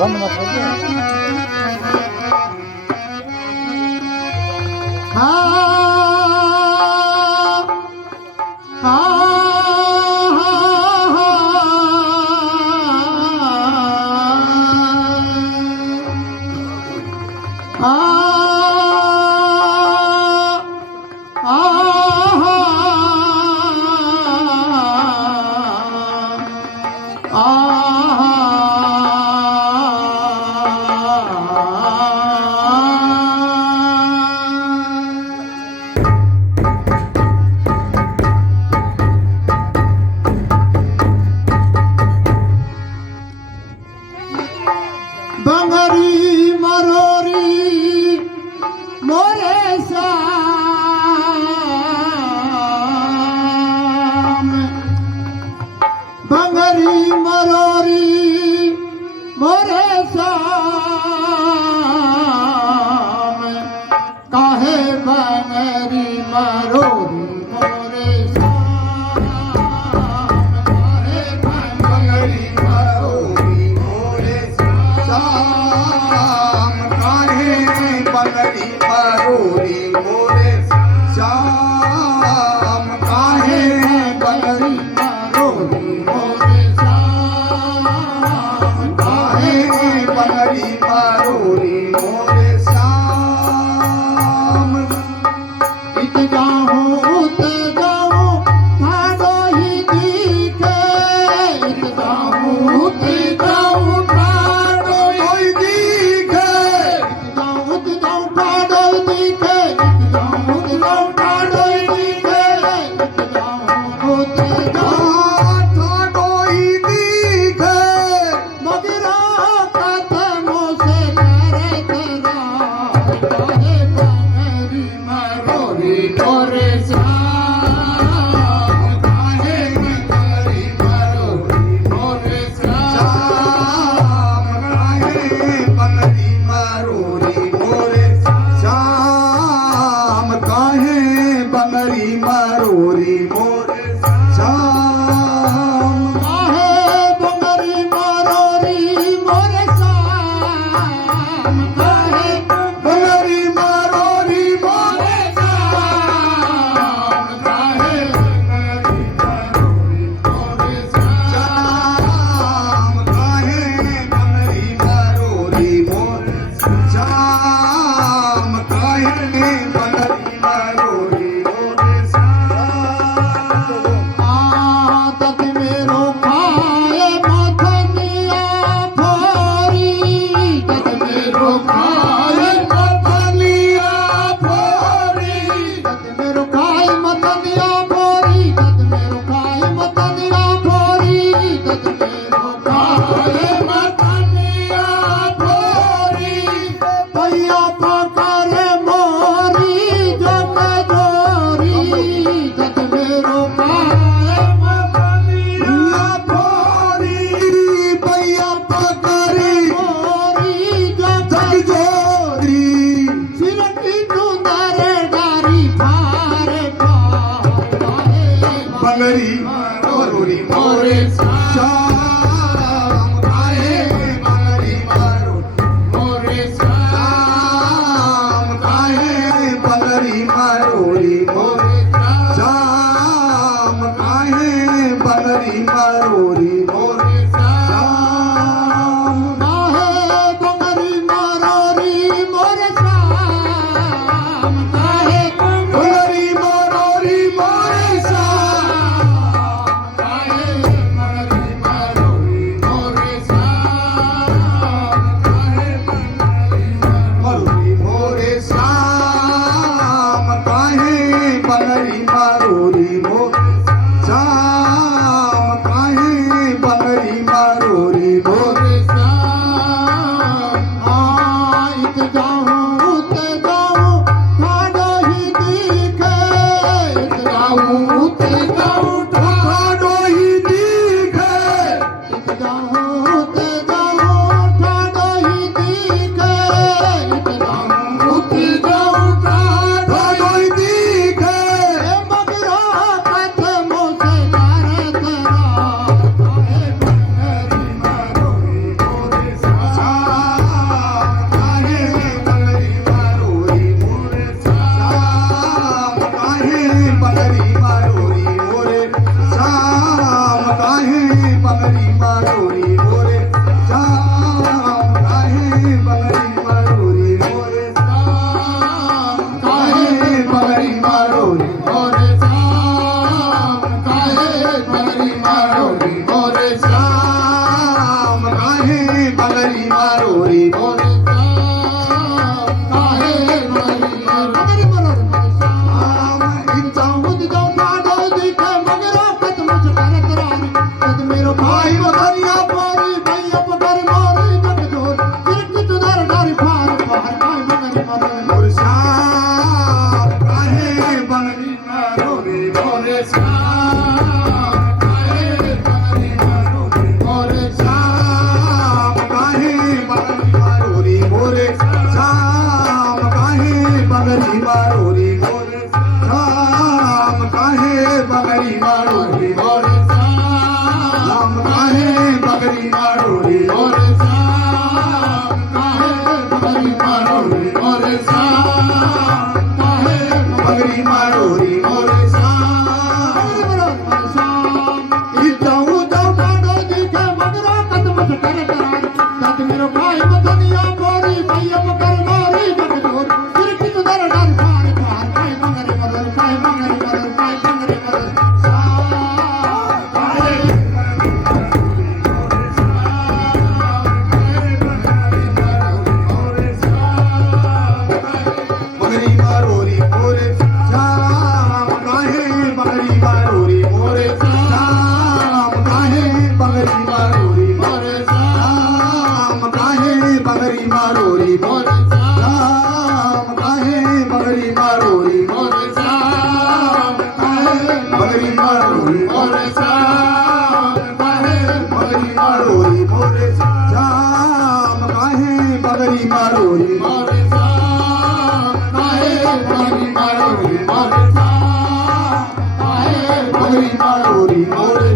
बंद मत करिए। बंगरी मरोरी मोरे श्याम, बंगरी मरोरी मोरे श्याम, काहे बंगरी मरोरी मोरे श्याम, काहे बंगरी मरोरी मोरे श्याम, काहे बंगरी मरोरी मोरे श्याम, काहे बंगरी मरोरी मोरे श्याम, काहे बंगरी मरोरी मोरे श्याम। इत जाऊं उत जाऊं ठाडो ही दिखे, इत जाऊं उत जाऊं ठाडो ही दिखे, इत जाऊं उत जाऊं ठाडो ही दिखे, इत जाऊं उत जाऊं ठाडो ही दिखे, इत जाऊं उत जाऊं ठाडो ही दिखे, मगरा कदमों से करे तेरा, काहे बंगरी मरोरी मोरे श्याम, काहे बंगरी मरोरी मोरे श्याम, श्याम, काहे बंगरी मरोरी मोरे श्याम, काहे बंगरी मरोरी मोरे श्याम। काहे बंगरी मरोरी मोरे श्याम, काहे बंगरी मरोरी मोरे श्याम, काहे बंगरी मरोरी मोरे श्याम, काहे बंगरी मरोरी मोरे श्याम, काहे बंगरी मरोरी मोरे श्याम। आदत मेरो खाए मथनिया फोरी, दत मेरो खाए मथनिया फोरी, दत मेरो खाए मथनिया फोरी, दत मेरो खाए मथनिया फोरी, दत मेरो खाए मथनिया फोरी, भैया पकड़े मोरी जग जोरी, दत मेरो खाए मथनिया फोरी, भैया पकड़ी मोरी जग जोरी, सिरकी सुंदर डारी फारे फार, काहे बंगरी मरोरी मोरे श्याम, काहे बंगरी मरोरी मोरे श्याम, काहे बंगरी मरोरी मोरे श्याम, काहे बंगरी मरोरी मोरे श्याम। काहे बंगरी मरोरी मोरे श्याम, काहे बंगरी मरोरी मोरे श्याम, काहे बंगरी मरोरी मोरे श्याम, काहे बंगरी मरोरी मोरे श्याम, काहे बंगरी मरोरी मोरे श्याम, काहे बंगरी मरोरी मोरे इत जाऊं उत जाऊं ठाडो ही दिखे, इत जाऊं उत जाऊं ठाडो ही दिखे, इत जाऊं उत जाऊं ठाडो ही दिखे, इत जाऊं उत जाऊं ठाडो ठाडो ही दिखे, मगरा कदमों से करे तेरा, काहे बंगरी मरोरी कर करार तत मेरो भाई मथनिया मोरी भैया कर मोरी जगदोर फिर की तू दर डर पार पार काय मंगरे मदर काय मंगरे मदर काय मंगरे मदर सा काय बंगरी मारोरी मोरे श्याम काहे बंगरी मारोरी मोरे श्याम काहे बंगरी मारोरी मोरे श्याम काहे बंगरी मारोरी मोरे श्याम काहे बंगरी मारोरी मोरे श्याम काहे बंगरी मारोरी मोरे श्याम काहे बंगरी मारोरी मोरे श्याम काहे बंगरी मारोरी मोरे मारोरी मारोरी मारोरी बंगरी मारोरी मोरे